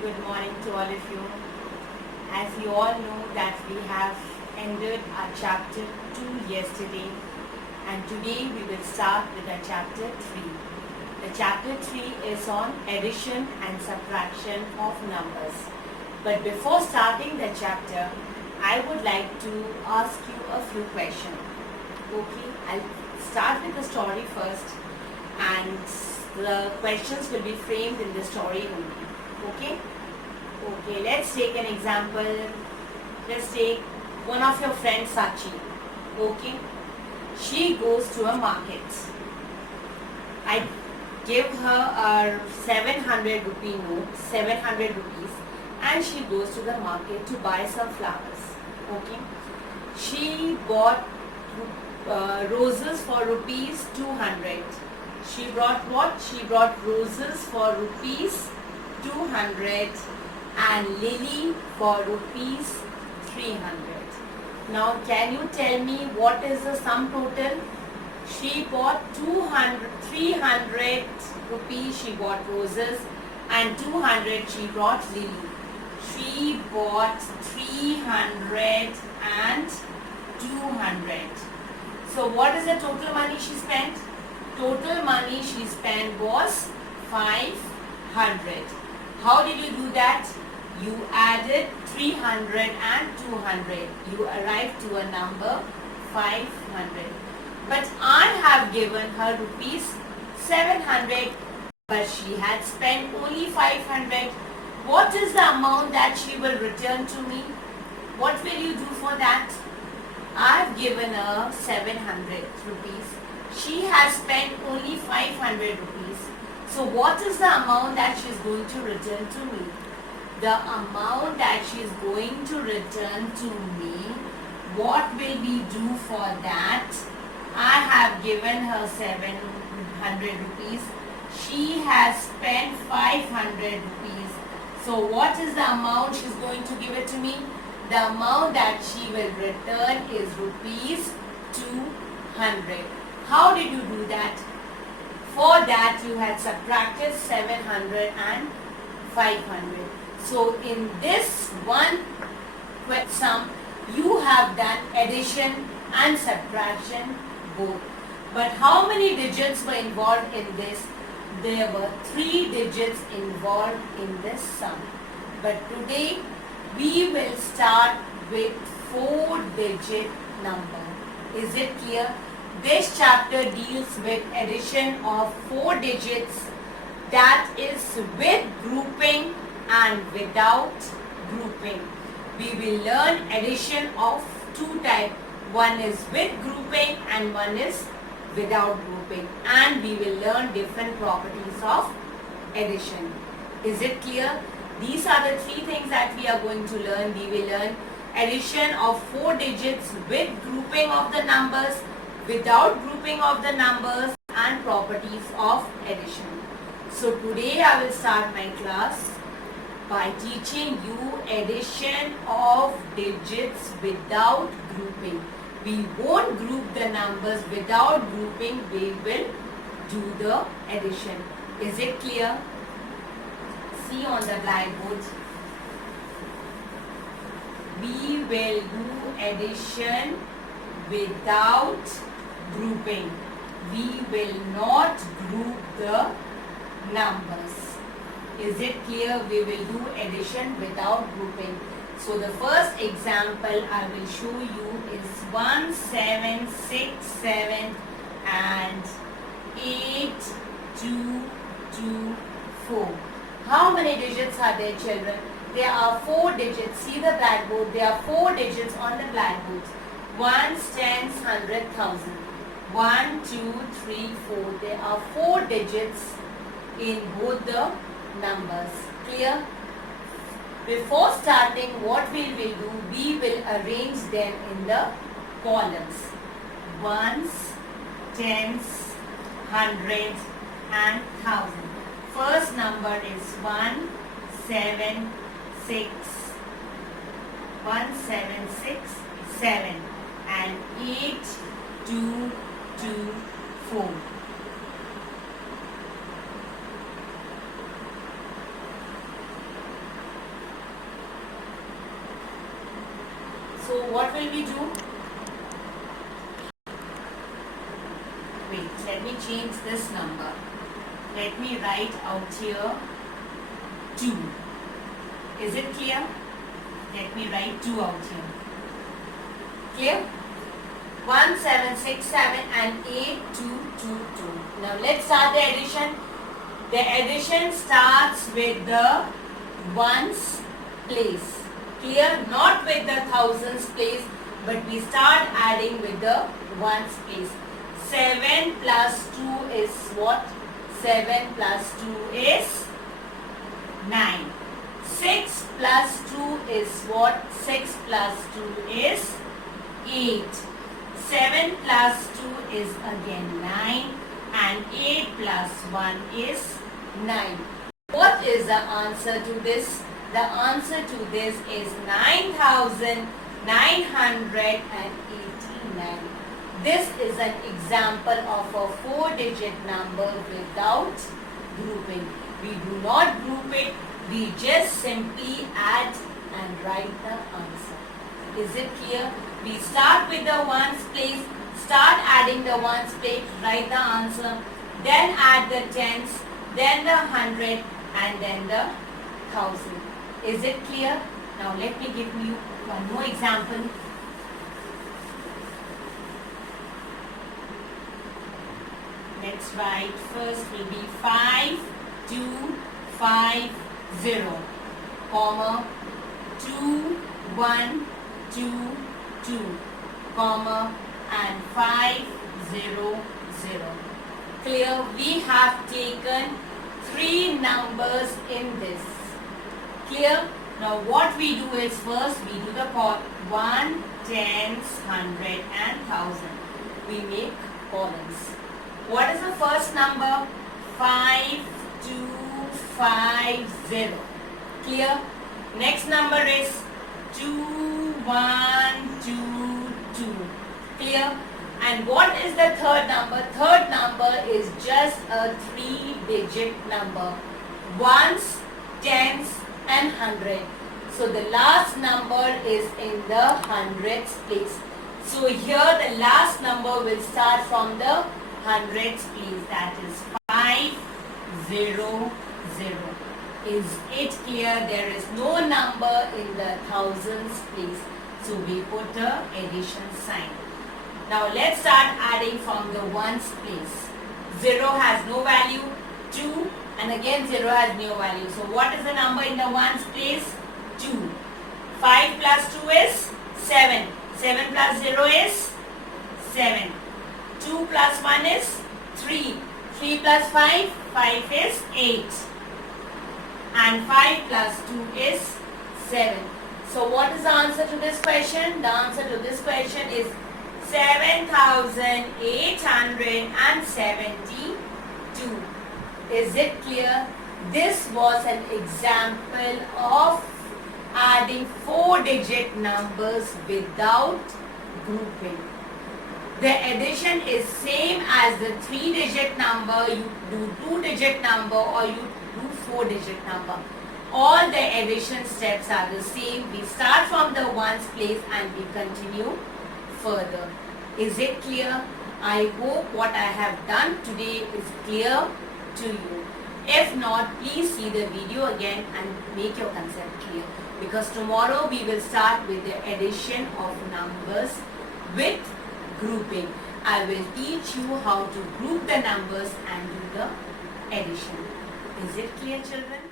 good morning to all of you. As you all know that we have ended our chapter 2 yesterday, and today we will start with our chapter 3. The chapter 3 is on addition and subtraction of numbers. But before starting the chapter, I would like to ask you a few questions. Okay, I'll start with the story first, and the questions will be framed in the story only. Okay? Okay, let's take an example. Let's take one of your friends, Sachi. Okay? She goes to a market. I give her a 700 rupee note, 700 rupees, and she goes to the market to buy some flowers. Okay? She bought roses for rupees 200. She brought what? She brought roses for rupees 200 and lily for rupees 300. Now can you tell me what is the sum total? She bought 300 rupees, she bought roses, and 200 she brought lily. She bought 300 and 200. So what is the total money she spent? Total money she spent was 500. How did you do that? You added 300 and 200. You arrived to a number 500. But I have given her rupees 700, but she had spent only 500. What is the amount that she will return to me? What will you do for that? I have given her 700 rupees. She has spent only 500 rupees. So what is the amount that she is going to return to me? The amount that she is going to return to me, what will we do for that? I have given her 700 rupees. She has spent 500 rupees. So what is the amount she is going to give it to me? The amount that she will return is rupees 200. How did you do that? For that you had subtracted 700 and 500. So in this one sum, you have done addition and subtraction both. But how many digits were involved in this? There were 3 digits involved in this sum. But today we will start with 4-digit number. Is it clear? This chapter deals with addition of 4 digits, that is with grouping and without grouping. We will learn addition of 2 types. One is with grouping and one is without grouping. And we will learn different properties of addition. Is it clear? These are the 3 things that we are going to learn. We will learn addition of 4 digits with grouping of the numbers, without grouping of the numbers, and properties of addition. So today I will start my class by teaching you addition of digits without grouping. We won't group the numbers. Without grouping, we will do the addition. Is it clear? See on the blackboard. We will do addition without grouping. We will not group the numbers. Is it clear? We will do addition without grouping. So the first example I will show you is 1, 7, 6, 7 and 8, 2, 2, 4. How many digits are there, children? There are 4 digits. See the blackboard. There are 4 digits on the blackboard. 1s, 10s, 100, 1000. 1, 2, 3, 4. There are 4 digits in both the numbers. Clear? Before starting, what we will do? We will arrange them in the columns. 1s, 10s, 100 and 1000. First number is 1, 7, 6. 1, 7, 6, 7 and 8, 2, 2, 4. So what will we do? Wait, let me change this number. Let me write out here 2. Is it clear? Let me write 2 out here. Clear? 1, 7, 6, 7 and 8, 2, 2, 2. Now let's start the addition. The addition starts with the ones place. Clear? Not with the thousands place, but we start adding with the ones place. 7 plus 2 is what? 7 plus 2 is 9. 6 plus 2 is what? 6 plus 2 is 8. 7 plus 2 is again 9 and 8 plus 1 is 9. What is the answer to this? The answer to this is 9,989. This is an example of a 4-digit number without grouping. We do not group it. We just simply add and write the answer. Is it clear? We start with the ones place, start adding the ones place, write the answer, then add the tens, then the 100 and then the 1000. Is it clear? Now let me give you one more example. Let's write first will be 5250, comma 2122, comma and 500. Clear? We have taken 3 numbers in this. Clear? Now what we do is first we do the 1, 10s, 100 and 1000. We make columns. What is the first number? 5250. Clear? Next number is 2122. Clear? And what is the third number? Third number is just a 3-digit number. Ones, tens and 100. So the last number is in the hundreds place. So here the last number will start from the hundreds place. That is 500. Is it clear? There is no number in the thousands place. So we put a addition sign. Now let's start adding from the ones place. 0 has no value. 2 and again 0 has no value. So what is the number in the ones place? 2. 5 plus 2 is 7. 7 plus 0 is 7. 2 plus 1 is 3. 3 plus 5, 5 is 8. And 5 plus 2 is 7. So what is the answer to this question? The answer to this question is 7,872. Is it clear? This was an example of adding 4-digit numbers without grouping. The addition is same as the 3-digit number. You do 2-digit number or you do 4-digit number. All the addition steps are the same. We start from the ones place and we continue further. Is it clear? I hope what I have done today is clear to you. If not, please see the video again and make your concept clear. Because tomorrow we will start with the addition of numbers with grouping. I will teach you how to group the numbers and do the addition. Is it clear, children?